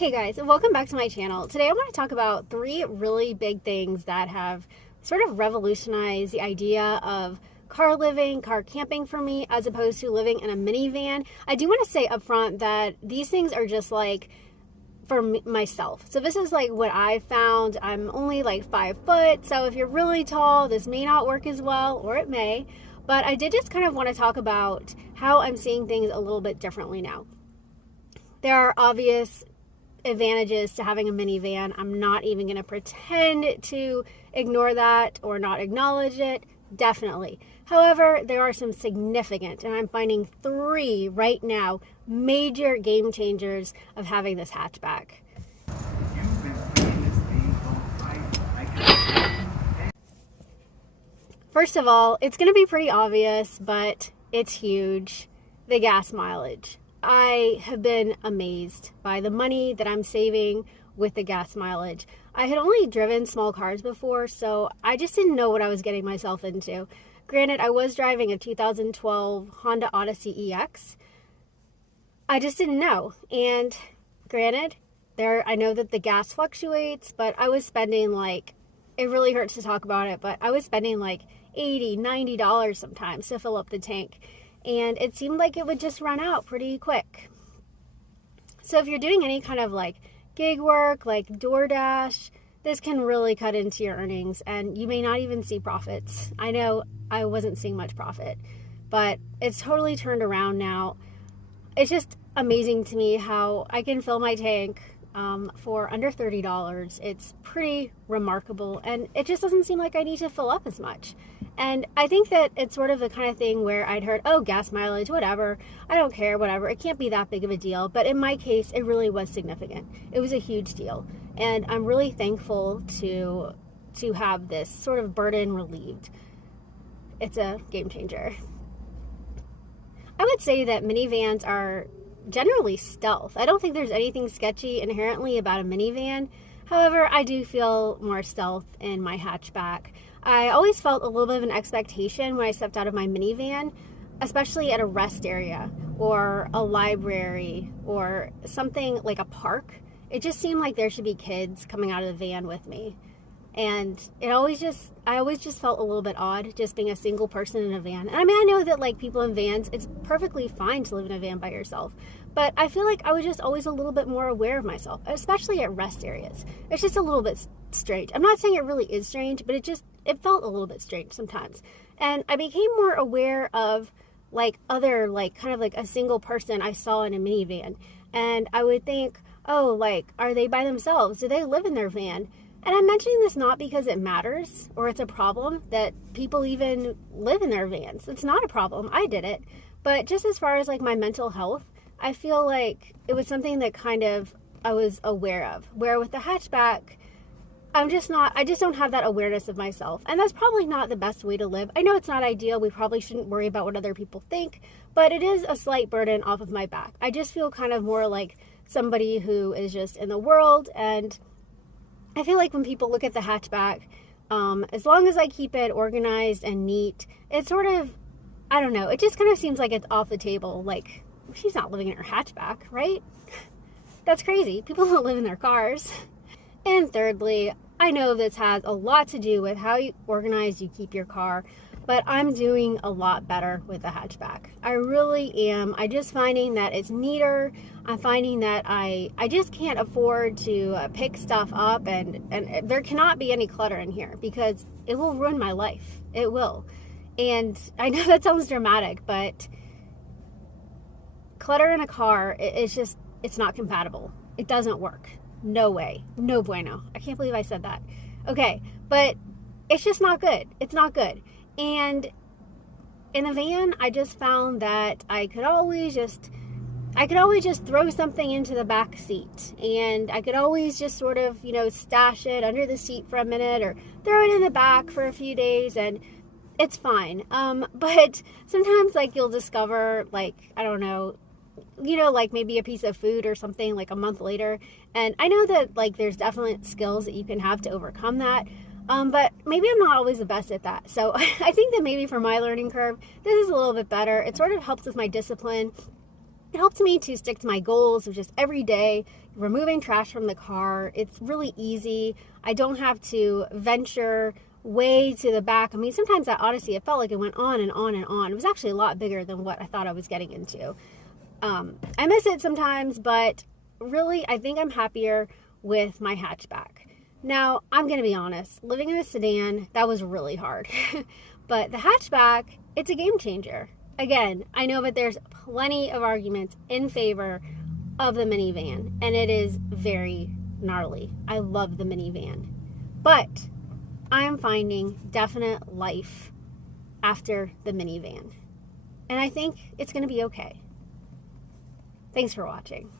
Hey guys, and welcome back to my channel. Today I want to talk about 3 really big things that have sort of revolutionized the idea of car living, car camping for me, as opposed to living in a minivan. I do want to say up front that these things are just like for myself. So this is like what I found. I'm only like 5 foot, so if you're really tall, this may not work as well, or it may. But I did just kind of want to talk about how I'm seeing things a little bit differently now. There are obvious advantages to having a minivan. I'm not even going to pretend to ignore that or not acknowledge it. Definitely. However, there are some significant, and I'm finding 3 right now, major game changers of having this hatchback. First of all, it's going to be pretty obvious, but it's huge. The gas mileage. I have been amazed by the money that I'm saving with the gas mileage. I had only driven small cars before, so I just didn't know what I was getting myself into. Granted, I was driving a 2012 Honda Odyssey EX. I just didn't know. And granted, I know that the gas fluctuates, but I was spending like, it really hurts to talk about it, but I was spending like $80, $90 sometimes to fill up the tank. And it seemed like it would just run out pretty quick. So if you're doing any kind of like gig work, like DoorDash, this can really cut into your earnings and you may not even see profits. I know I wasn't seeing much profit, but it's totally turned around now. It's just amazing to me how I can fill my tank for under $30. It's pretty remarkable, and it just doesn't seem like I need to fill up as much. And I think that it's sort of the kind of thing where I'd heard, oh, gas mileage, whatever, I don't care, whatever, it can't be that big of a deal. But in my case, it really was significant. It was a huge deal. And I'm really thankful to have this sort of burden relieved. It's a game changer. I would say that minivans are generally stealth. I don't think there's anything sketchy inherently about a minivan. However, I do feel more stealth in my hatchback. I always felt a little bit of an expectation when I stepped out of my minivan, especially at a rest area or a library or something like a park. It just seemed like there should be kids coming out of the van with me. And I always just felt a little bit odd just being a single person in a van. And I mean, I know that like people in vans, it's perfectly fine to live in a van by yourself. But I feel like I was just always a little bit more aware of myself, especially at rest areas. It's just a little bit strange. I'm not saying it really is strange, but it felt a little bit strange sometimes. And I became more aware of like other, like kind of like a single person I saw in a minivan. And I would think, oh, like, are they by themselves? Do they live in their van? And I'm mentioning this not because it matters or it's a problem that people even live in their vans. It's not a problem. I did it. But just as far as like my mental health, I feel like it was something that kind of I was aware of. Where with the hatchback, I just don't have that awareness of myself. And that's probably not the best way to live. I know it's not ideal. We probably shouldn't worry about what other people think, but it is a slight burden off of my back. I just feel kind of more like somebody who is just in the world. And I feel like when people look at the hatchback, as long as I keep it organized and neat, it's sort of, I don't know, it just kind of seems like it's off the table. Like, she's not living in her hatchback, right? That's crazy. People don't live in their cars. And thirdly, I know this has a lot to do with how organized you keep your car, but I'm doing a lot better with the hatchback. I really am. I'm just finding that it's neater. I'm finding that I just can't afford to pick stuff up, and there cannot be any clutter in here because it will ruin my life. It will. And I know that sounds dramatic, but clutter in a car, it's not compatible. It doesn't work. No way. No bueno. I can't believe I said that. Okay, but it's just not good. It's not good. And in the van, I just found that I could always just throw something into the back seat, and I could always just sort of, stash it under the seat for a minute or throw it in the back for a few days, and it's fine. But sometimes like you'll discover like, I don't know, like maybe a piece of food or something like a month later. And I know that like there's definitely skills that you can have to overcome that. But maybe I'm not always the best at that. So I think that maybe for my learning curve, this is a little bit better. It sort of helps with my discipline. It helped me to stick to my goals of just every day removing trash from the car. It's really easy. I don't have to venture way to the back. I mean, sometimes that Odyssey, it felt like it went on and on and on. It was actually a lot bigger than what I thought I was getting into. I miss it sometimes, but really, I think I'm happier with my hatchback. Now, I'm going to be honest, living in a sedan, that was really hard. But the hatchback, it's a game changer. Again, I know that there's plenty of arguments in favor of the minivan, and it is very gnarly. I love the minivan. But I am finding definite life after the minivan. And I think it's going to be okay. Thanks for watching.